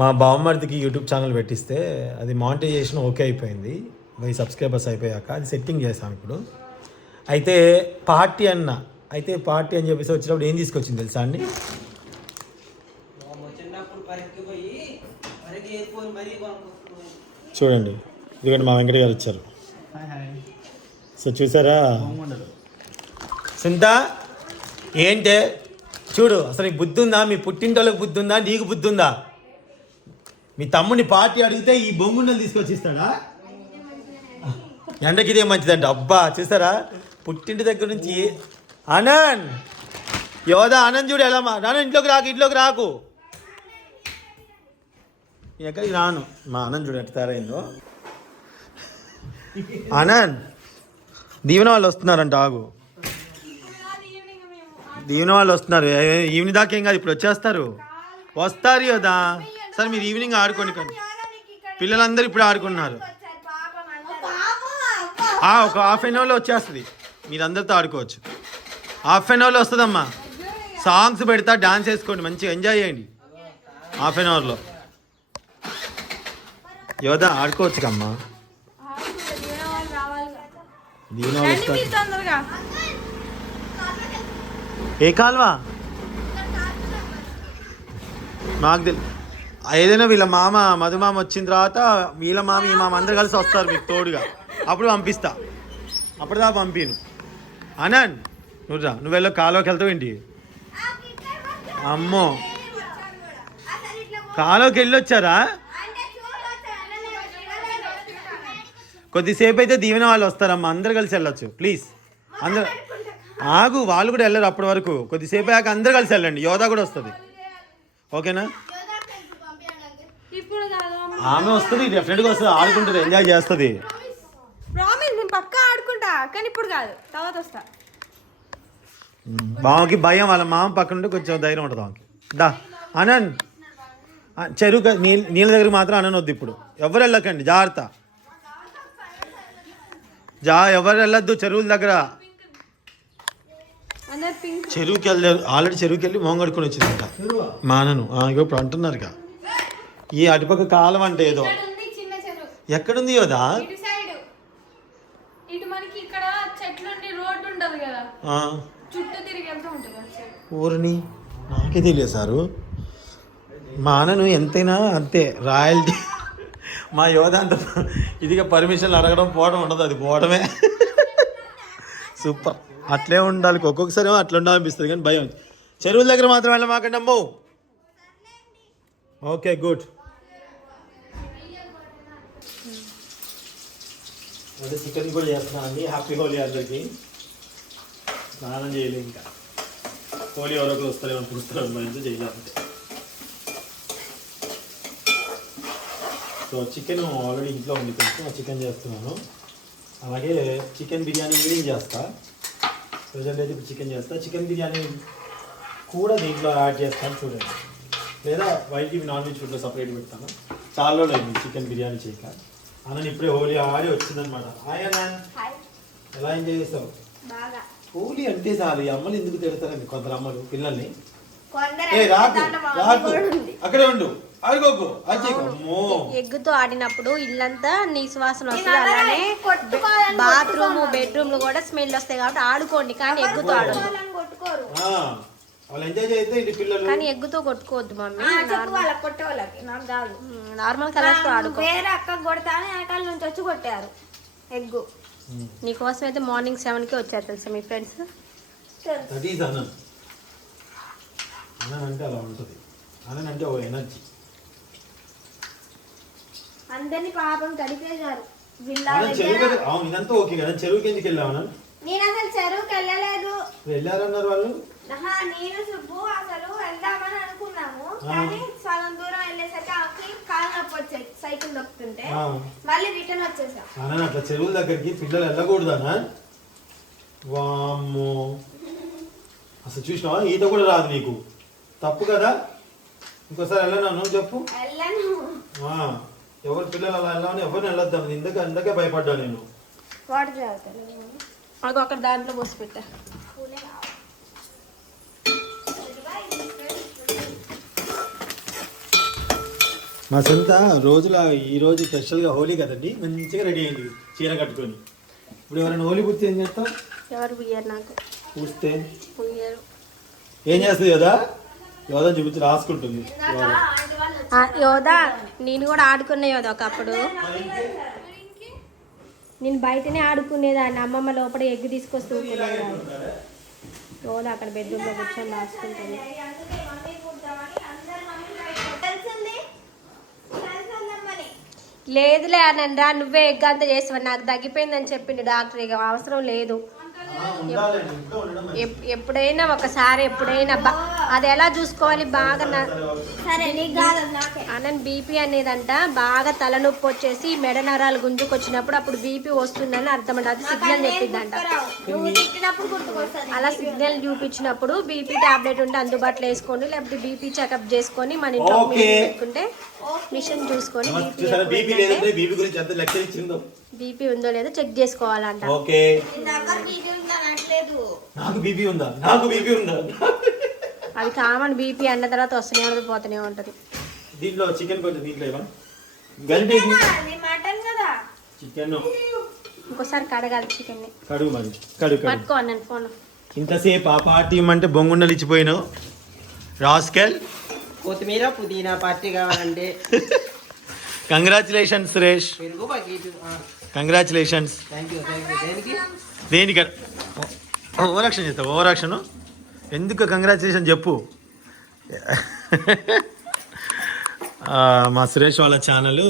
మా బావమరిదికి YouTube channel పెట్టిస్తే అది monetisation okay అయిపోయింది. 1000 సబ్స్క్రైబర్స్ అయిపోయాక అది సెట్టింగ్ చేస్తాం ఇప్పుడు. అయితే పార్టీ అని చెప్పేసి వచ్చినప్పుడు ఏం తీసుకొచ్చింది తెలుసా అండి? చూడండి, ఇదిగోండి మా వెంకట గారు వచ్చారు. సో చూసారా సింత ఏంటే చూడు, అసలు నీకు బుద్ధి ఉందా? మీ పుట్టింటోళ్ళకి బుద్ధి ఉందా? నీకు బుద్ధి ఉందా? మీ తమ్ముని పార్టీ అడిగితే ఈ బొంగుండలు తీసుకొచ్చి ఇస్తాడా? ఎండకి ఇదే మంచిదండి. అబ్బా చూసారా, పుట్టింటి దగ్గర నుంచి ఆనంద్ యోధా ఆనంద్ చూడు ఎలా నాన్న ఇంట్లోకి రాకు ఎక్కడికి రాను. మా ఆనంద్ చూడు ఎట్ట తయారైందో. ఆనంద్ దీవెన వాళ్ళు వస్తున్నారంట, ఆగు. దీవెన వాళ్ళు వస్తున్నారు. ఈవినింగ్ దాకా ఏం కాదు, ఇప్పుడు వచ్చేస్తారు. వస్తారు యోధా. సరే మీరు ఈవినింగ్ ఆడుకోండి. కానీ పిల్లలందరూ ఇప్పుడు ఆడుకున్నారు. ఒక హాఫ్ అన్ అవర్లో వచ్చేస్తుంది, మీరు అందరితో ఆడుకోవచ్చు. హాఫ్ అన్ అవర్లో వస్తుందమ్మా. సాంగ్స్ పెడతా, డాన్స్ వేసుకోండి, మంచిగా ఎంజాయ్ చేయండి. హాఫ్ అన్ అవర్లో యోధా ఆడుకోవచ్చు కమ్మా. దీని ఏ కాల్వా మాకు ఏదైనా వీళ్ళ మామ మధుమామ వచ్చిన తర్వాత వీళ్ళ మామ ఈ మామ అందరు కలిసి వస్తారు మీకు తోడుగా, అప్పుడు పంపిస్తా. అప్పుడుదా పంపిను. ఆనంద్ నువ్వు వెళ్ళో కాలువకి వెళ్తావు ఏంటి? అమ్మో కాలువకి వెళ్ళొచ్చారా? కొద్దిసేపు అయితే దీవెన వాళ్ళు వస్తారమ్మా, అందరు కలిసి వెళ్ళొచ్చు. ప్లీజ్ అందరు ఆగు, వాళ్ళు కూడా వెళ్ళరు అప్పటి వరకు. కొద్దిసేపు అయ్యాక అందరు కలిసి వెళ్ళండి. యోధా కూడా వస్తుంది, ఓకేనా? ఆమె వస్తుంది, డెఫినెట్గా వస్తుంది, ఆడుకుంటుంది, ఎంజాయ్ చేస్తుంది. బావకి భయం, వాళ్ళ మామ పక్కన ఉంటే కొంచెం ధైర్యం ఉంటుంది ఆమెకి. దా ఆనంద్, చెరువు నీళ్ళ దగ్గర మాత్రం అననొద్దు ఇప్పుడు. ఎవరు వెళ్ళకండి, జాగ్రత్త. ఎవరు వెళ్ళొద్దు చెరువుల దగ్గర. చెరువుకి వెళ్ళారు, ఆల్రెడీ చెరువుకి వెళ్ళి మొహం కడుక్కొని వచ్చింది. ఇంకా మానను ఇప్పుడు అంటున్నారు ఇక ఈ అటుపక్క కాలం అంటే ఏదో ఎక్కడుంది యోధా? ఊరిని నాకే తెలియదు సారు. మానను ఎంతైనా అంతే రాయల్టీ. మా యోధ అంత ఇదిగా పర్మిషన్లు అడగడం పోవడం ఉండదు, అది పోవడమే. సూపర్, అట్లే ఉండాలి. ఒక్కొక్కసారి అట్లా ఉండాలనిపిస్తుంది, కానీ భయం. చెరువుల దగ్గర మాత్రం వెళ్ళమాకండి అమ్మో. Okay good. అదే చికెన్ కూడా చేస్తున్నాను అండి. హ్యాపీ హోలీ అందరికి. స్నానం చేయలేదు ఇంకా. హోలీ ఎవరొకరు వస్తారేమో పిలుస్తారు, మంచి చేయాలంటే. సో చికెన్ ఆల్రెడీ ఇంట్లో ఉంది, కొంచెం చికెన్ చేస్తున్నాను. అలాగే చికెన్ బిర్యానీ ఈవినింగ్ చేస్తా. ప్రజెంట్ అయితే ఇప్పుడు చికెన్ చేస్తా. చికెన్ బిర్యానీ కూడా దీంట్లో యాడ్ చేస్తాను చూడండి, లేదా వైట్ నాన్ వెజ్ ఫుడ్లో సపరేట్ పెడతాను. చాలా రోజులు అయింది చికెన్ బిర్యానీ చేయక. అన్న ఇప్పుడే హోలీ ఆడి వచ్చిందనమాట. హాయ్ అన్న, ఎలా ఎంజాయ్ చేస్తావు? హోలీ అంటే చాలు, ఈ అమ్మలు ఎందుకు తిడతారండి కొందరు అమ్మలు పిల్లల్ని. రాకు రాకు, అక్కడే ఉండు, ఆడుకోకు. ఎగ్గుతో ఆడినప్పుడు ఇల్లంతా నీ సువాసన వస్తుంది, అలానే బాత్రూమ్ బెడ్రూమ్లు కూడా స్మెల్ వస్తాయి. కాబట్టి ఆడుకోండి, కానీ ఎగ్గుతో ఆడదు. కానీ ఎగ్గుతో కొట్టుకోవద్దు మమ్మీ. నార్మల్ కలర్స్ తో ఆడుకో. వేరే అక్క కొడతానే వెనకాల నుంచి వచ్చి కొట్టారు ఎగ్గు. నీకోసం అయితే మార్నింగ్ 7కి వచ్చారు తెలుసా మీ ఫ్రెండ్స్. అంటే అలా ఉంటుంది. అంటే ఓ ఎనర్జీ. అందరినీ పాపం గడిపేశారు. అవును, ఇదంతా ఓకే కదా. చెరువుకి ఎందుకు వెళ్ళావు? నేను అసలు చెరువుకి వెళ్ళలేదు. వెళ్ళారన్నారు వాళ్ళు. నేను సుబ్బు అసలు వెళ్దామని అనుకున్నాము, కానీ సగం దూరం వెళ్ళేసరికి కాలు నొప్పి వచ్చాయి సైకిల్ దొక్కుతుంటే. మళ్ళీ రిటర్న్ వచ్చేసాం. అట్లా చెరువుల దగ్గరికి పిల్లలు వెళ్ళకూడదానా? వామ్మో, అసలు చూసినావా? ఈత కూడా రాదు నీకు, తప్పు కదా. ఇంకోసారి వెళ్ళను చెప్పు. ఎవరు పిల్లలు అలా వెళ్ళామని ఎవరిని వెళ్ళొద్దాం. ఇందుకే భయపడ్డా నేను. అక్కడ దాంట్లో పోసి పెట్టా. మా సొంత రోజుల ఈరోజు స్పెషల్గా హోలీ కదండి, మంచిగా రెడీ అయింది చీర కట్టుకొని. ఇప్పుడు ఎవరైనా హోలీ పూర్తి ఏం చేస్తాం? ఎవరు పుయ్యారు నాకు పూస్తే పుయ్యారు. ఏం చేస్తుంది కదా యోధ చూపించి రాసుకుంటుంది. యోధా నేను కూడా ఆడుకునే యోధా ఒకప్పుడు. నేను బయటనే ఆడుకునేదాన్ని, అమ్మమ్మ లోపల ఎగ్గు తీసుకొస్తూ యోధా అక్కడ బెడ్రూమ్లో కూర్చొని రాసుకుంటుంది. లేదులే అనండి రా, నువ్వే ఎగ్ అంతా చేస్తావు, నాకు తగ్గిపోయిందని చెప్పిండు డాక్టర్. ఇక అవసరం లేదు, ఎప్పుడైనా ఒకసారి ఎప్పుడైనా అది ఎలా చూసుకోవాలి బాగా. అనంత బీపీ అనేదంట బాగా తలనొప్పి వచ్చేసి మెడ నరాలు గుంజుకొచ్చినప్పుడు అప్పుడు బీపీ వస్తుందని అర్థం అంట. అది సిగ్నల్ చెప్పిందంట. అలా సిగ్నల్ చూపించినప్పుడు బీపీ టాబ్లెట్ ఉంటే అందుబాటులో వేసుకోండి, లేకపోతే బీపీ చెకప్ చేసుకొని మన ఇంట్లో పెట్టుకుంటే మిషన్ చూసుకొని బీపీ ఉందో లేదో చెక్ చేసుకోవాలంట. అది కామన్, బీపీ అన్న తర్వాత వస్తూనే ఉంటుంది పోతూనే ఉంటుంది. దీంట్లో చికెన్ కొంచెం దీంట్లో చికెన్ ఇంకోసారి కడగాలి చికెన్ ని. పట్టుకో అన్న ఫోన్. ఇంతసేపు ఆ పార్టీ అంటే బొంగుండలు ఇచ్చిపోయినావు రాస్కెల్. కొత్తిమీర పుదీనా పార్టీ కావాలంటే కంగ్రాచులేషన్స్ సురేష్, కంగ్రాచులేషన్స్. దేనికి ఓవరాక్షన్ చేస్తావు? ఓవరాక్షన్ ఎందుకు? కంగ్రాచులేషన్ చెప్పు. మా సురేష్ వాళ్ళ ఛానల్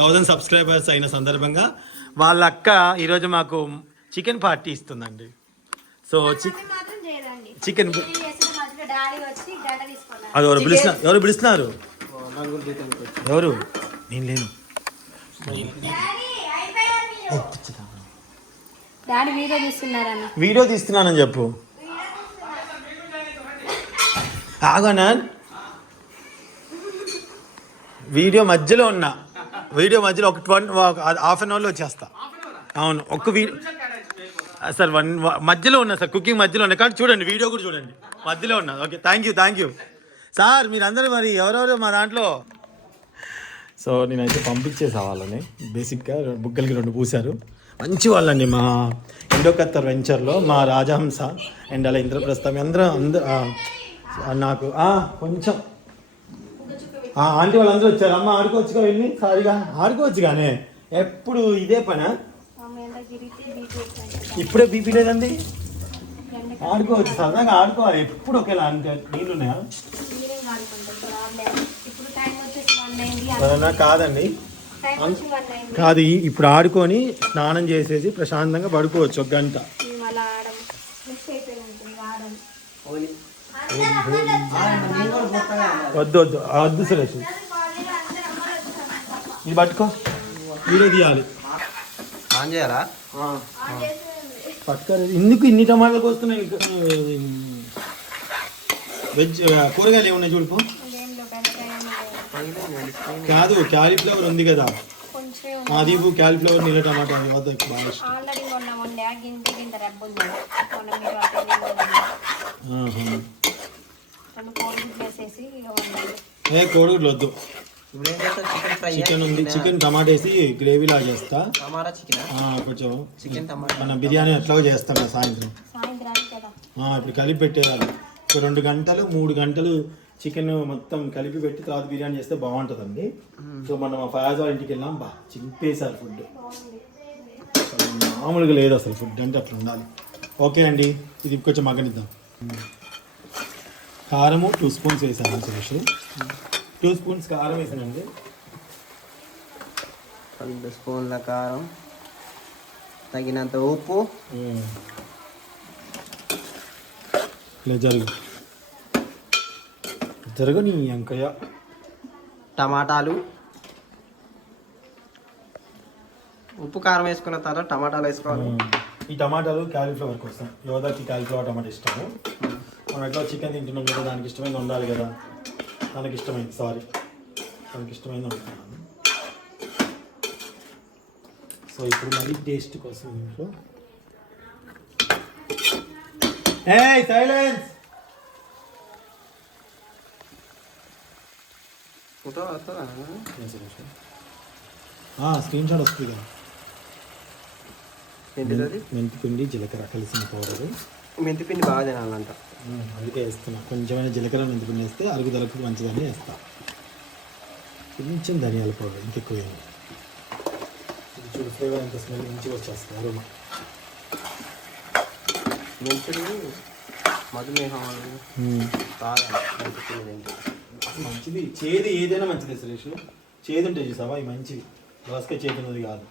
1000 సబ్స్క్రైబర్స్ అయిన సందర్భంగా వాళ్ళ అక్క ఈరోజు మాకు చికెన్ పార్టీ ఇస్తుందండి. సో చికెన్ అది ఎవరు పిలుస్తున్నారు? ఎవరు? నేను లేను. డాడీ వీడియో తీస్తున్నారన్న. వీడియో తీస్తున్నానని చెప్పు. ఆగోనా, వీడియో మధ్యలో ఉన్నా, వీడియో మధ్యలో హాఫ్ అన్ అవర్లో వచ్చేస్తా. అవును, ఒక్క వీడియో సార్ మధ్యలో ఉన్నా సార్, కుకింగ్ మధ్యలో ఉన్నా. కానీ చూడండి, వీడియో కూడా చూడండి, మధ్యలో ఉన్నా. Okay, thank you sir. మీరందరూ మరి ఎవరెవరు మా దాంట్లో. సో నేనైతే పంపించేసా వాళ్ళని. బేసిక్గా బుగ్గలకి 2 పూశారు. మంచి వాళ్ళండి మా ఇండోకత్తర్ వెంచర్లో, మా రాజహంస అండ్ అలా ఇంద్రప్రస్థం అందరూ నాకు కొంచెం ఆంటీ వాళ్ళందరూ వచ్చారు. అమ్మ ఆడుకోవచ్చుగా, వెళ్ళి సారిగా ఆడుకోవచ్చు. కానీ ఎప్పుడు ఇదే పనా? ఇప్పుడే బీపీ లేదండి, ఆడుకోవచ్చు, సరదాగా ఆడుకోవాలి. ఎప్పుడు ఒకేలా అంటే నీళ్ళు ఉన్నాయా? కాదండి, కాదు, ఇప్పుడు ఆడుకొని స్నానం చేసేసి ప్రశాంతంగా పడుకోవచ్చు 1 గంట. వద్దు సురేష్, ఇది పట్టుకో, వీడియో తీయాలి. ఆన్ చేయాలా? పట్టుకోరు. ఎందుకు ఇన్ని టమాటాలకు వస్తున్నాయి? వెజ్ కూరగాయలు ఏమున్నాయి చూడుకో. కాదు, క్యాలీఫ్లవర్ ఉంది కదా, అది క్యాలీఫ్లవర్, నీళ్ళ టమాటా బాగా ఇష్టం. కోడిగుడ్లు వద్దు. చికెన్ ఉంది, చికెన్ టమాటా వేసి గ్రేవీ లాగా చేస్తా. కొంచెం మన బిర్యానీ ఎట్లాగో చేస్తాం కదా సాయంత్రం. ఇప్పుడు కలిపి పెట్టేయాలి. 2 గంటలు 3 గంటలు చికెన్ మొత్తం కలిపి పెట్టి తర్వాత బిర్యానీ చేస్తే బాగుంటుందండి. సో మనం మా ఫయాజ్ వాళ్ళ ఇంటికి వెళ్ళాం, చింపేశారు ఫుడ్. మామూలుగా లేదు అసలు, ఫుడ్ అంటే అట్లా ఉండాలి. ఓకే అండి, ఇది కొంచెం మగ్గనిద్దాం. కారము 2 స్పూన్స్ వేసాను సురేష్. 2 స్పూన్స్ కారం వేసానండి. 2 స్పూన్ల కారం, తగినంత ఉప్పు. జరుగు నీ అంకయ్య. టమాటాలు, ఉప్పు కారం వేసుకున్న తర్వాత టమాటాలు వేసుకోవాలి. ఈ టమాటాలు క్యాలీఫ్లవర్ కోసం, యోధాకి క్యాలీఫ్లవర్ టమాటా ఇష్టము. మనం ఎట్లా చికెన్ తింటున్నాం కదా, దానికి ఇష్టమైంది ఉండాలి కదా. తనకి ఇష్టమైంది వండుతున్నాను. సో ఇప్పుడు మళ్ళీ టేస్ట్ కోసం సైలెన్స్. ఫోటో వస్తుందా? స్క్రీన్ షాట్ వస్తుంది కదా. ఏంటిది అది? మెంతిపిండి జీలకర్ర కలిసిన పౌడరు. మెంతిపిండి బాగా తినాలంట. అందుకే వేస్తున్నా. కొంచెమైనా జీలకర్ర మెంతిపిండి వేస్తే అరుగుదలకు మంచిదని వేస్తా. కొంచెం ధనియాల పౌడర్, ఇంకెక్కువ వేయండి. ఇది చూడు ఫ్లేవర్ ఎంత స్మెల్ మంచిగా వచ్చేస్తుంది అరోమా. మెంతులు మధుమేహం బాగా మెంతిపిండి మంచిది. చేదు ఏదైనా మంచిది సురేష్. చేదు ఉంటాయి చూసావా, ఇవి మంచివి. దోసకాయ చేదు ఉన్నది కాదు.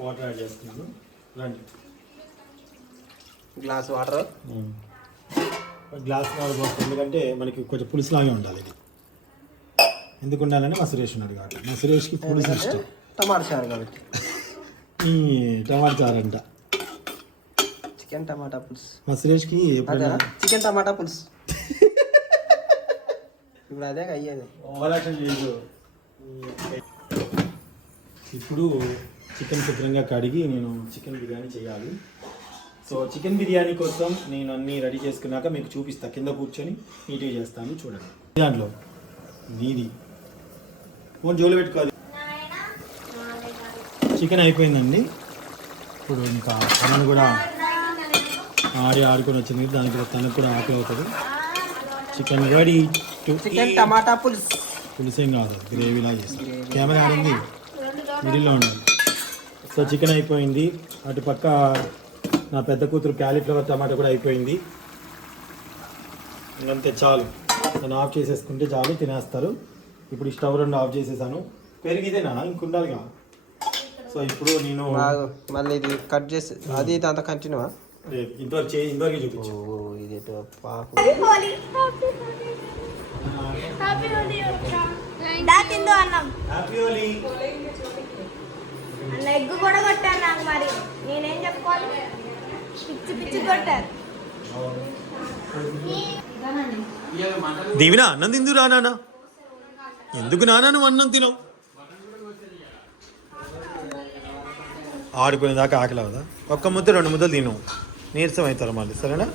వాటర్ యాడ్ చేస్తున్నాను. రండి, గ్లాస్ వాటర్. గ్లాస్ వాటర్ పోస్తాం, ఎందుకంటే మనకి కొంచెం పులుసులాగే ఉండాలి. ఇది ఎందుకు ఉండాలని మా సురేష్ ఉన్నాడు కాబట్టి. మా సురేష్కి పులుసు ఇష్టం. టమాటా చారు కాబట్టి. ఈ టమాటా చారు అంట. చికెన్ టమాటా పులుసు. మా సురేష్కి ఎప్పుడైనా చికెన్ టమాటా పులుసు. ఇప్పుడు అదే అయ్యేది. ఓవరాక్షన్ చేయదు. ఇప్పుడు చికెన్ శుభ్రంగా కడిగి నేను చికెన్ బిర్యానీ చేయాలి. సో చికెన్ బిర్యానీ కోసం నేను అన్నీ రెడీ చేసుకున్నాక మీకు చూపిస్తాను. కింద కూర్చొని నీట్గా చేస్తాను, చూడండి. దాంట్లో నీది ఫోన్ జోలు పెట్టుకోవాలి. చికెన్ అయిపోయిందండి. ఇప్పుడు ఇంకా తనను కూడా ఆడుకొని వచ్చింది, దానికి తనకు కూడా ఆకలి అవుతుంది. Chicken ready. చికెన్ టమాటా పులుసు. పులుసేం కాదు, గ్రేవీలా చేస్తాను. కెమెరా ఆడింది మిడిల్లో ఉండాలి. సో చికెన్ అయిపోయింది. అటు పక్క నా పెద్ద కూతురు క్యాలీఫ్లవర్ టమాటా కూడా అయిపోయింది. ఇంకంతే, చాలు. నేను ఆఫ్ చేసేసుకుంటే చాలు, తినేస్తారు. ఇప్పుడు ఈ స్టవ్ 2 ఆఫ్ చేసేసాను. పెరిగిదేనా ఇంకుండాలిగా. సో ఇప్పుడు నేను మళ్ళీ ఇది కట్ చేసి అది అంత కంటిన్యూ ఇంతవరకు చూపించు. ఇది పాకు. తిందు అన్నం హ్యాపీ హోలీ. అన్న ఎగ్గు కూడా కొట్టారు నాకు. మరి నేనేం చెప్పుకోవాలి? పిచ్చి పిచ్చి కొట్టారు. దీవినా అన్నం తిందురా నాన్న. ఎందుకు నాన్న నువ్వు అన్నం తినవు? ఆడుకునేదాకా ఆకలి అవదా? ఒక్క ముద్ద 2 ముద్దలు తిను, నీరసం అవుతారు మళ్ళీ. సరేనా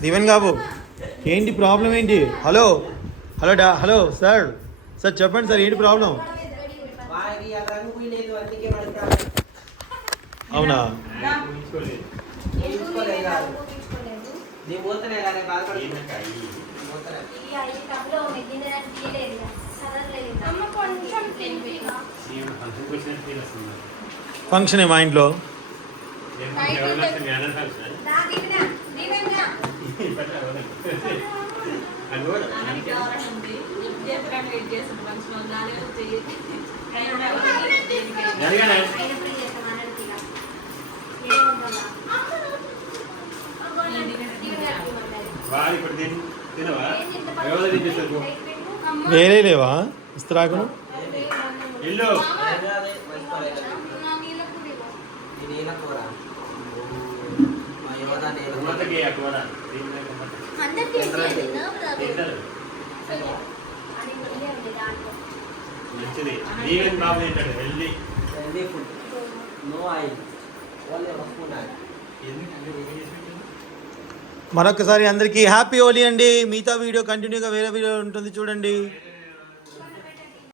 దీవెన్ బాబు? ఏంటి ప్రాబ్లం ఏంటి? హలో హలో హలో సార్ చెప్పండి సార్, ఏంటి ప్రాబ్లం? అవునా? ఫంక్షన్ మా ఇంట్లో. వేరే లేవా ఇస్తరాకును? మరొకసారి అందరికీ హ్యాపీ హోలీ అండి. మిగతా వీడియో కంటిన్యూగా వేరే వీడియో ఉంటుంది, చూడండి.